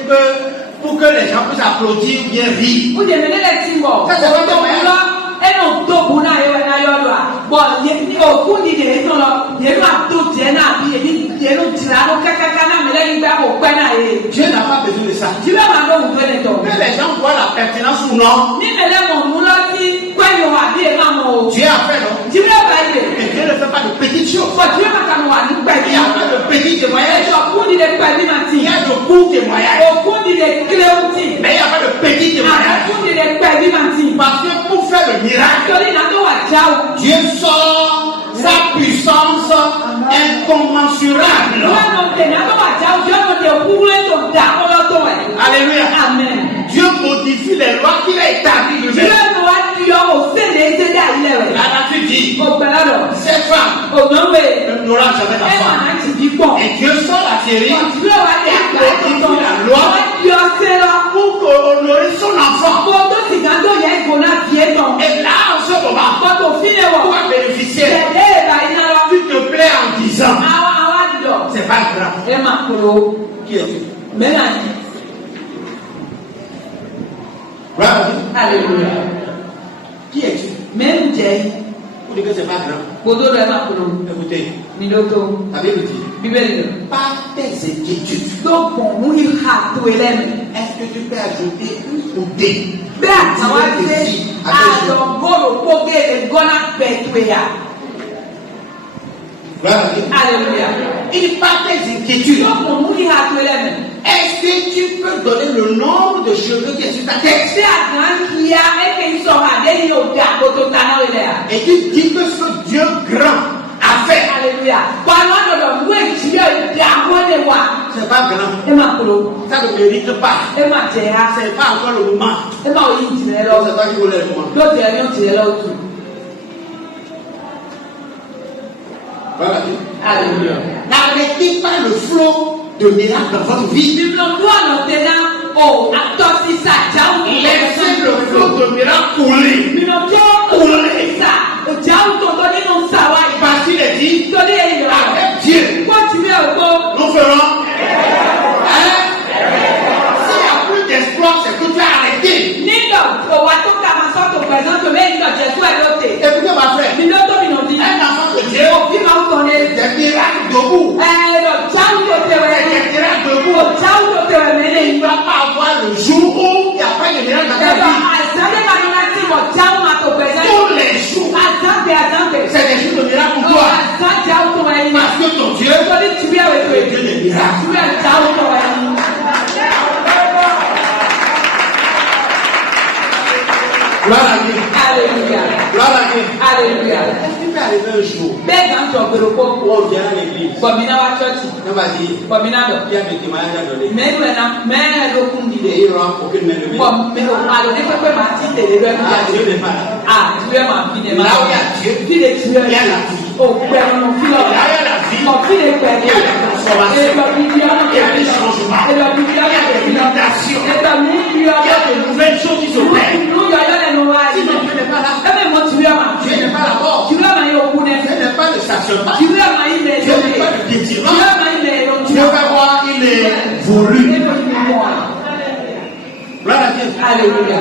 pour que les gens puissent applaudir ou bien rire. Ou de mene le timbo. Ça, c'est pas de moyen. Et non to buna e wa na yo lo a. Bon, ni o ku ni de to lo. Ye lo a to tena bi ye lo tira lo kaka na mele ni ba ko pe na e. Dieu n'a pas besoin de ça. Dieu va do wo le to. Que les gens voient la pertinence ou non. Ni mele mo mu lo ti kwa yo wa bi e ma mo. Dieu a fait, non? Dieu va ile. Mais Dieu ne fait pas de petites choses. Fo Dieu ma ka mo wa ni pa Il bi. n'y a pas de petits E témoignages. so ku ni de pa bi ma Il ti. y a de courts témoignages. O ku ni de kleuti. Mais il n'y a pas de petits A témoignages. ku ni de pa bi ma ti. Parce que pour faire le miracle, Tori na to wa jao. Dieu sort sa puissance incommensurable. Alléluia. Amen. Dieu modifie les lois qu'il a établies lui-même. La nature dit, cette femme ne n'aura jamais d'enfant. Et Dieu sort la série modifie la loi pour honorer son enfant. Et là, en ce moment, pour bénéficier, tu te plais en disant, c'est pas grave. Qui es-tu? Bravo. Alléluia. Qui es-tu? Même Dieu, Pour dire que c'est pas grave. Bodo de Makolo, Écoutez, Miloto, la Bible dit, Bibélio. par tes inquiétudes, Donc, on y a tout élève. est-ce que tu peux ajouter une ou deux? Bẹ́ẹ̀ àwọn ṣe àdọ̀gbọ́rò kókè ẹ̀gọ́nà pẹ̀tùẹ̀yà. Alléluia. Il dit par tes inquiétudes. Yóò mú mú ní àtò ẹlẹ́mẹ̀. Est-ce que tu peux donner le nombre de cheveux qui est sur ta tête? Ṣé àgbọn kíá ẹ̀kẹ́ sọ àdéhìí yóò dé àkótó kaná ilẹ̀ à? Et tu dis que ce Dieu grand a fait. Alléluia. Pàmò àdọ̀dọ̀ mú èjìlẹ̀ ìdí àwọn ẹ̀ wà. C'est pas grand. Ẹ máa kúrò. Ça ne mérite pas. Ẹ máa tẹ̀ ha. C'est pas encore le moment. Ẹ máa yí ìjìnlẹ̀ lọ. Non, c'est pas qui voulait le moment. Lóde ẹni ó tìrẹ lọ tù. Voilà. Alléluia. N'arrêtez pas le flot de miracles dans votre vie. Bíbélì ọ̀nà tẹ̀lá ò àtọ́sí sàjáwó. Laissez le flot de miracles couler. Bíbélì Couler. sà òjáwó tòótọ́ nínú sàwá yìí. Parce qu'il est dit, Torí èyí rà. avec Dieu, Kó tìrẹ ògbó. nous ferons. Hein? S'il n'y a plus d'espoir, c'est que tu as arrêté. Nílò òwà tó kà máa sọ́tò pẹ̀sán tó méjì lọ jẹ̀sú ẹ̀ lóde. Écoutez ma frère, Bíbélì tó bìnà bí. un enfant de Dieu, Òbí máa ń tọ́lé. des miracles debout. Lọ jáwó tó tẹ̀wẹ̀. Des miracles debout. Òjáwó tó tẹ̀wẹ̀ mẹ́lẹ̀ Il yìí. ne va pas avoir le jour où il n'y a pas de miracle dans ta Ẹ̀rọ vie. àìsàn lè máa nínú láti wọ̀ jáwó máa tó pẹ̀sán. Tous les jours, Àzánbẹ̀. c'est des jours de miracle pour toi. Àzán jáwó tó wẹ̀ yìí. Parce que ton Dieu Torí tìrẹ òwe tó est yìí. Dieu des miracles. Tìrẹ jáwó tó wẹ̀ yìí. Gloire à Dieu. Alléluia. Gloire à Dieu. Alléluia. Est-ce qu'il peut arriver un jour Bẹ́ẹ̀ gan jọ gbèrò kó. où on vient à l'église, Bọ̀mínà wa chọ́ọ̀chì. on va dire, Bọ̀mínà dọ̀. il y a des témoignages à donner. Mẹ́nu ẹ̀ na mẹ́rin ló kún Et dìde. il n'y aura aucune main levée. Bọ̀ mẹ́nu àlọ́ ní pẹ́pẹ́ máa ti tẹ̀lé rẹ̀ mú Ah, jáde. Dieu n'est pas là. Ah, tìrẹ máa fi dẹ̀ máa. Là où il y a Dieu, Fi lè tìrẹ. il y a la vie. O gbẹ̀rù fi lọ. Là où il y a la vie, Ọ̀ fi lè pẹ̀lú. il y a la transformation. Èlò bíbí ọ̀nà Il y a des changements. Èlò bíbí ọ̀nà Il y a des inondations. Èlò bíbí Il y ọ̀nà a de nouvelles choses qui s'opèrent. Ìlú yọ̀yọ́ lẹ́nu wa yìí. Sinon, Dieu n'est pas là. Ẹ bẹ̀ mọ tìrẹ máa. Dieu n'est pas là-bas. Tìrẹ máa yẹ okun nẹ. Dieu n'est pas le stationnement. Tìrẹ máa yí lẹ̀ Dieu lóde. n'est pas le détirement. Tìrẹ máa yí lẹ̀ lóde. Dieu va voir, il est voulu. Gloire à Dieu. Alléluia.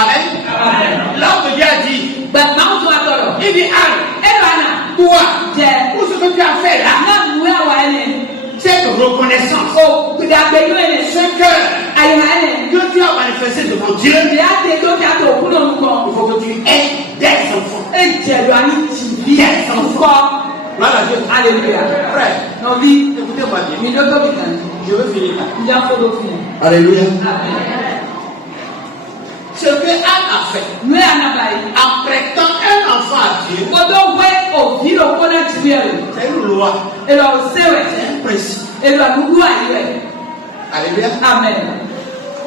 Amen. Amen. Là où Dieu a dit, Gbàgbà ń tún àtọ̀rọ̀. il dit, Anne, Ẹ̀rọ àná toi, jẹ́ pour ce que tu as fait là, náà nù ẹ̀ wà ẹ̀nẹ̀. cette reconnaissance, O gbàgbẹ́yọ̀ ẹ̀nẹ̀. ce cœur Àyà ẹ̀nẹ̀. que tu as manifesté devant Dieu, Ìyá tẹ tó kí a tó kú lónìí kan. il faut que tu aies des enfants. Ẹ jẹ̀lú àní tìbí ẹ̀kọ́. Voilà, Dieu. Alléluia. Frère, Nọ̀bí écoutez-moi bien. mi ló tóbi kan. Je veux finir là. Ìyá fọlọ́ fún un. Alléluia. Amen. Ce que Anne a fait, Nú ẹ̀ ànàbàyí. en prêtant un enfant à Dieu, Gbọdọ̀ wẹ́ òbí ló kó náà tìbí ẹ̀ rẹ̀. c'est une loi, Èlò òsèwẹ̀. c'est un principe. Èlò àdúgbò àyíwẹ̀. Alléluia. Amen.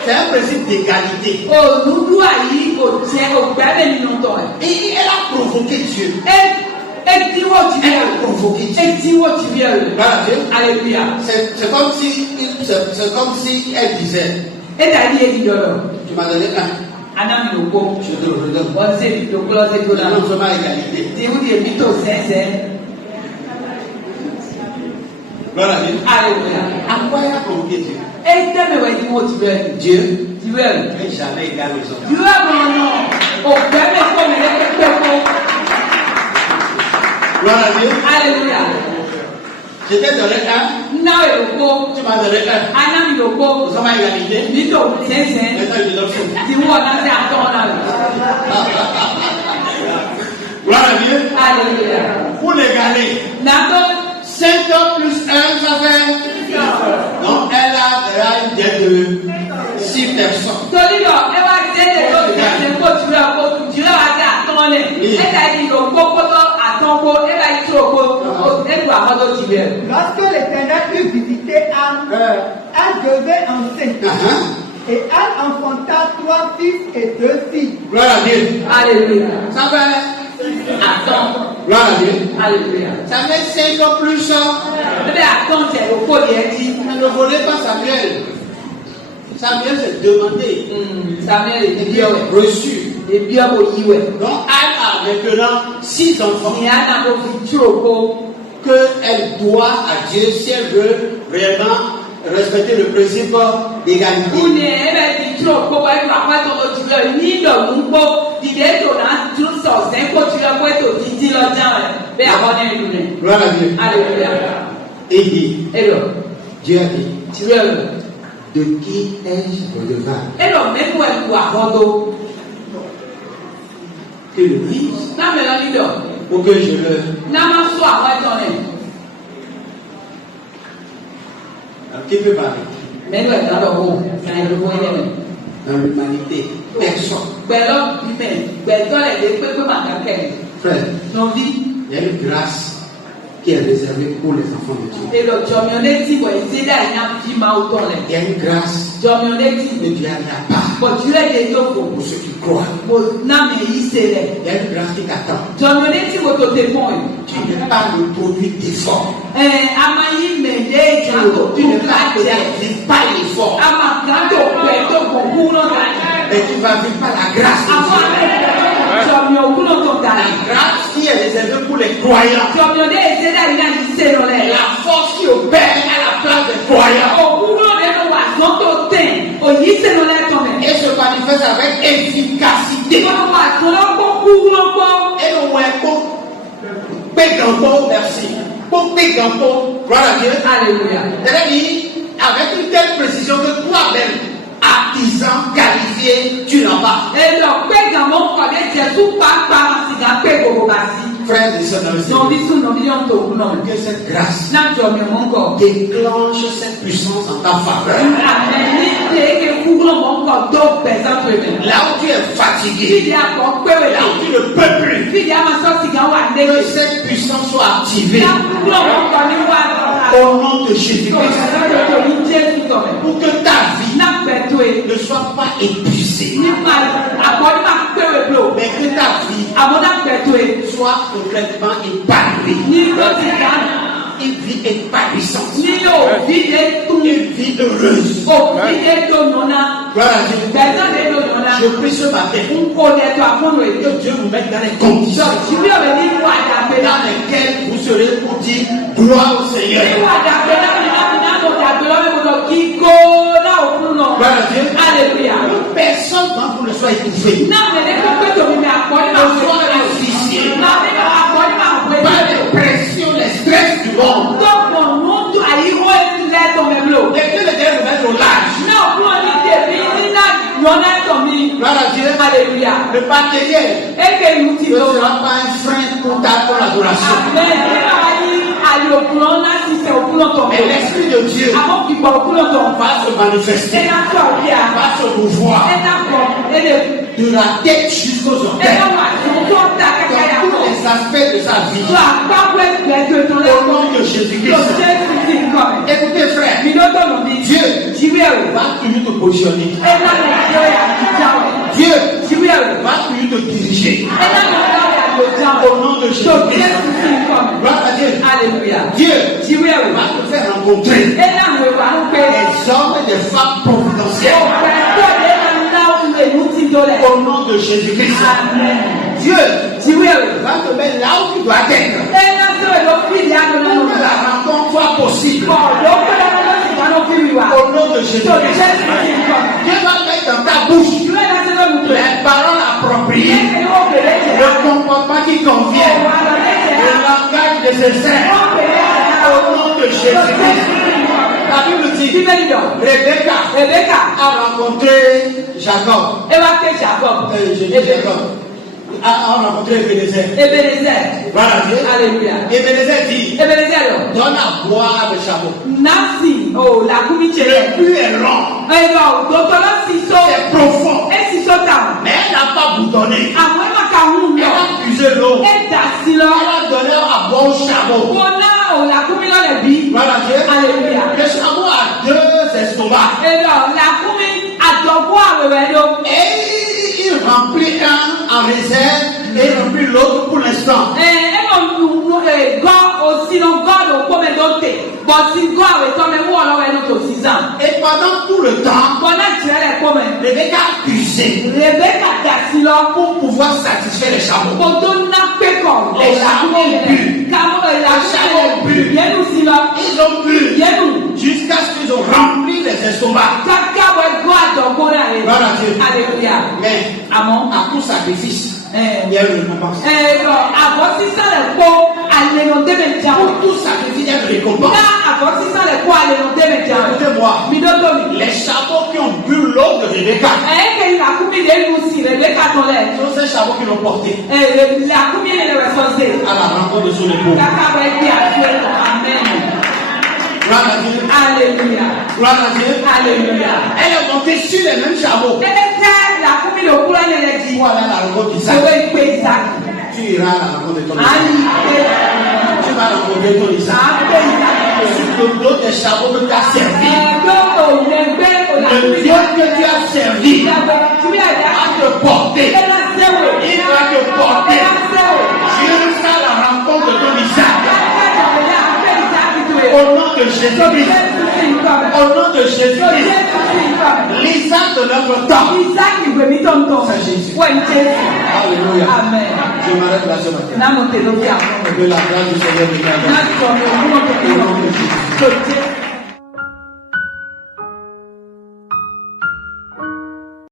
C'est un principe d'égalité. Òdúgbò àyí òjẹ́ ògbẹ́bẹ̀ nínú tọ̀ ẹ̀. Et elle a provoqué Dieu. Eti wo ti Elle viens. a provoqué Dieu. Eti wo ti viens. Gloire à Dieu. Alléluia. C'est comme si elle disait, Eta ni edi doro. tu m'as donné un, Anam lo ko. je te le redonne. Bon se bi lo ko se do na. Non seulement égalité. Di wu di mi to sense. Gloire à Dieu. Alléluia. À quoi elle a provoqué Dieu? Ete me we di wo ti viens. Dieu Ti viens. n'est jamais égal aux hommes. Dieu a mon nom. O gbe me ko me le pe ko. Gloire à Dieu. Alléluia. Je t'ai donné un, Na we lo ko. tu m'as donné un. Anam lo ko. Nous sommes à égalité. Mi to sense. Maintenant, je donne tout. Di wo na se aton na. Gloire à Dieu. Alléluia. Pour l'égaler, Na to 5 plus 1, ça fait. Donc, elle a une dette de 6 personnes. torí lọ ẹ wá dé lè tó ti ṣe kó tura kó tura wá dé àtọ́ lẹ̀ ẹ ta ẹni lò kó kótó àtọ́kó ẹ bá yí tó kó ẹ lu àwọn tó ti bẹ̀. Lorsque l'Éternel eut visité Anne, elle devait enceinte. Et Anne enfanta 3 fils et 2 filles. Gloire à Dieu. Alléluia. Ça fait. Attends. Gloire à Dieu. Alléluia. Ça fait 5 plus 1. ẹ bẹ àtọ́ tẹ ló kó yẹ di. Ne volez pas Samuel. Samuel s'est demandé. Samuel est Et bien Dieu ouais. a reçu. Et bien au y ouais. Donc, Anne a maintenant 6 enfants Ni a na ko fi tí o kó. qu'elle doit à Dieu si elle veut réellement respecter le principe d'égalité. Kúni ẹ bẹ fi tí o kó wáyé wà pẹ́ tó o ti bẹ̀ ní ìdọ̀gún kó dìde tó náà tún sọ̀sẹ́ kó ti lọ pẹ́ tó ti di lọ́jà rẹ̀ bẹ́ẹ̀ àwọn ní ìlú rẹ̀. Gloire à Dieu. Alléluia. Et dit, Et là, Dieu a dit, tu veux de qui ai-je redevable? et là, même pour être à Rondo, Que le riche, n'a mais là, dis-le, pour que je le... n'a pas soit à ton aime. Qui peut parler? Mais nous, dans le haut, dans le haut, Dans l'humanité, personne. ben là, ben toi, les deux, peu manquer. Frère, Non, vie, il y a une grâce qui est réservée pour les enfants de Dieu. et là, Jomioneti, ouais, c'est là, il y a un petit mal au ton aime. Il y a une grâce Jomioneti, que Dieu a mis à part bon, tu l'as dit, donc, pour ceux qui croient. bon, n'a mais il s'est là. Il y a une grâce qui t'attend. Jomioneti, votre témoin. Tu n'es pas le produit d'effort. Amayi mende janto Tu n'es tout pas la terre. vivre par l'effort. Ama janto peto kokuno ta. Mais tu vas vivre par la grâce de Ama Dieu. jomyo kuno to ta. La grâce qui est réservée pour les croyants. Jomyo de ezeda ina isero le. La force qui opère à la place des croyants. Okuno de no wa zonto ten. O yisero le to me. Et se manifeste avec efficacité. Kono wa tono ko kuno ko. Et le weko, pégampo, merci. Pour pégampo, gloire à Dieu. Alléluia. C'est-à-dire, avec une telle précision que toi-même, artisan qualifié, tu n'as pas. Et donc pe gamon ko de je tu pa ma siga pe go basi. Frères et sœurs dans le Non Seigneur, bisu no million to kuno. que cette grâce Na jomyo mon ko. déclenche cette puissance en ta faveur. Là où tu es fatigué, là où tu ne peux plus, que cette puissance soit activée au nom de Jésus-Christ. Pour que ta vie ne soit pas épuisée, mais que ta vie soit complètement épanouie. Une vie épanouissante. Une vie heureuse. Gloire à Dieu. Je prie ce matin que Dieu vous mette dans les conditions dans lesquelles vous serez pour dire gloire au Seigneur. Gloire à Dieu. Alléluia. Personne ne vous ne soit étouffé. Par les pressions, les stress du monde. Et que le Dieu nous mette au large. Gloire à Dieu. Alléluia. Le matériel Et que nous ne disons, sera pas un frein pour ta adoration. Mais l'Esprit de Dieu va se manifester, va se mouvoir de la tête jusqu'aux orteils, dans tous les aspects de sa vie. Au nom de Jésus-Christ. Écoutez, frère, Dieu va toujours te positionner. Dieu va toujours te diriger. Au nom de Jésus-Christ. Gloire à Dieu. Alléluia. Dieu va te faire rencontrer des hommes et des femmes providentielles au nom de Jésus-Christ. Dieu va te mettre là où tu dois être. Pour que la rencontre soit possible. Au nom de Jésus-Christ. Dieu va mettre dans ta bouche les paroles appropriées, le comportement qui convient, le langage nécessaire. Au nom de Jésus-Christ. La Bible dit, Rebecca a rencontré Jacob. A rencontré Ebenezer. Voilà. Alléluia. Ebenezer dit, donne à boire le chameau. Le puits est long. C'est profond. Mais elle n'a pas boutonné. Elle a puisé l'eau. Elle a donné à boire au chameau. Voilà Dieu. Alléluia. Le chameau a deux estomacs. Et il remplit un en réserve et il remplit l'autre pour l'instant. Et pendant tout le temps, Rebecca a puisé pour pouvoir satisfaire les chameaux. Les chameaux bu. Ils ont bu jusqu'à ce qu'ils ont rempli les estomacs. Voilà Dieu. Alléluia. Mais à tout sacrifice, il y a une récompense. Pour tout sacrifice, il y a une récompense. Écoutez-moi, les chameaux qui ont bu l'eau de Rebecca sont ces chameaux qui l'ont porté à la rencontre de son époux. Gloire à Dieu. Alléluia. Gloire à Dieu. Alléluia. Elle est montée sur les mêmes chameaux. Voilà la rencontre d'Isaac. Tu iras à la rencontre de ton Isaac. Tu vas rencontrer ton Isaac. Sur le dos des chameaux que tu as servi. Le Dieu que tu as servi va te porter. Il va te porter jusqu'à la rencontre de ton Isaac. Au nom de Jésus-Christ. Au nom de Jésus-Christ. L'Isaac de notre temps. C'est Jésus. Alléluia. Amen. Je m'arrête là ce matin. Que la grâce du Seigneur nous garde. Au nom de Jésus.